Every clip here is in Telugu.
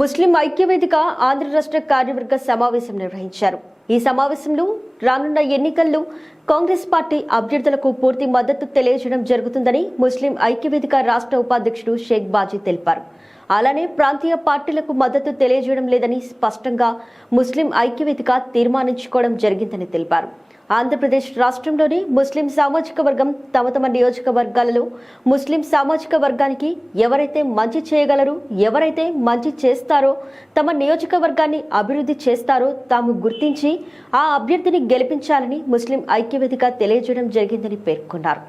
ముస్లిం ఐక్యవేదిక ఆంధ్ర రాష్ట్ర కార్యవర్గ సమావేశం నిర్వహించారు. ఈ సమావేశంలో రానున్న ఎన్నికల్లో కాంగ్రెస్ పార్టీ అభ్యర్థులకు పూర్తి మద్దతు తెలియజేయడం జరుగుతుందని ముస్లిం ఐక్యవేదిక రాష్ట్ర ఉపాధ్యక్షుడు షేక్ బాజీ తెలిపారు. అలానే ప్రాంతీయ పార్టీలకు మద్దతు తెలియజేయడం లేదని స్పష్టంగా ముస్లిం ఐక్యవేదిక తీర్మానించుకోవడం జరిగిందని తెలిపారు. ఆంధ్రప్రదేశ్ రాష్ట్రంలోని ముస్లిం సామాజిక వర్గం తమ తమ నియోజకవర్గాలలో ముస్లిం సామాజిక వర్గానికి ఎవరైతే మంచి చేయగలరు ఎవరైతే మంచి చేస్తారో తమ నియోజకవర్గాన్ని అభివృద్ధి చేస్తారో తాము గుర్తించి ఆ అభ్యర్థిని గెలిపించాలని ముస్లిం ఐక్యవేదిక తెలియజేయడం జరిగిందని పేర్కొన్నారు.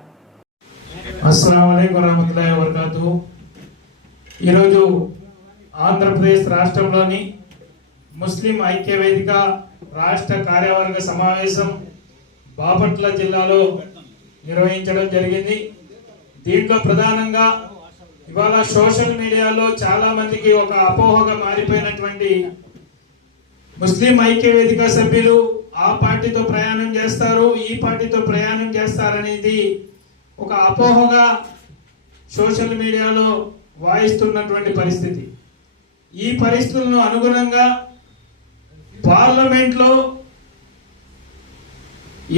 ఈరోజు ఆంధ్రప్రదేశ్ రాష్ట్రంలోని ముస్లిం ఐక్యవేదిక రాష్ట్ర కార్యవర్గ సమావేశం బాపట్ల జిల్లాలో నిర్వహించడం జరిగింది. దీంట్లో ప్రధానంగా ఇవాళ సోషల్ మీడియాలో చాలా మందికి ఒక అపోహగా మారిపోయినటువంటి ముస్లిం ఐక్య వేదిక సభ్యులు ఆ పార్టీతో ప్రయాణం చేస్తారు ఈ పార్టీతో ప్రయాణం చేస్తారనేది ఒక అపోహగా సోషల్ మీడియాలో వాయిస్తున్నటువంటి పరిస్థితి. ఈ పరిస్థితులను అనుగుణంగా పార్లమెంట్లో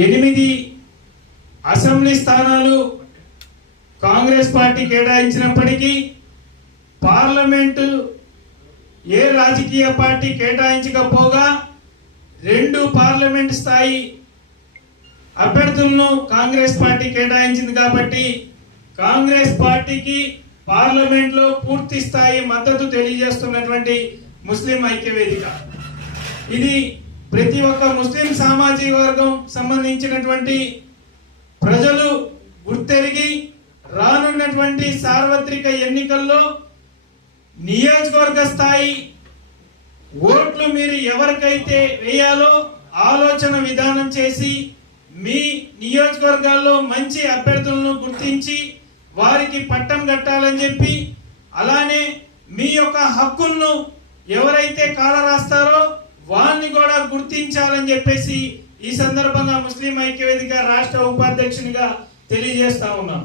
ఎనిమిది అసెంబ్లీ స్థానాలు కాంగ్రెస్ పార్టీ కేటాయించినప్పటికీ పార్లమెంటు ఏ రాజకీయ పార్టీ కేటాయించకపోగా రెండు పార్లమెంట్ స్థాయి అభ్యర్థులను కాంగ్రెస్ పార్టీ కేటాయించింది కాబట్టి కాంగ్రెస్ పార్టీకి పార్లమెంట్లో పూర్తి స్థాయి మద్దతు తెలియజేస్తున్నటువంటి ముస్లిం ఐక్యవేదిక. ఇది ప్రతి ఒక్క ముస్లిం సామాజిక వర్గం సంబంధించినటువంటి ప్రజలు గుర్తెరిగి రానున్నటువంటి సార్వత్రిక ఎన్నికల్లో నియోజకవర్గ స్థాయి ఓట్లు మీరు ఎవరికైతే వేయాలో ఆలోచన విధానం చేసి మీ నియోజకవర్గాల్లో మంచి అభ్యర్థులను గుర్తించి వారికి పట్టం కట్టాలని చెప్పి అలానే మీ యొక్క హక్కులను ఎవరైతే కాల రాస్తారో వారిని కూడా గుర్తించాలని చెప్పేసి ఈ సందర్భంగా ముస్లిం ఐక్యవేదిక రాష్ట్ర ఉపాధ్యక్షునిగా తెలియజేస్తా ఉన్నాం.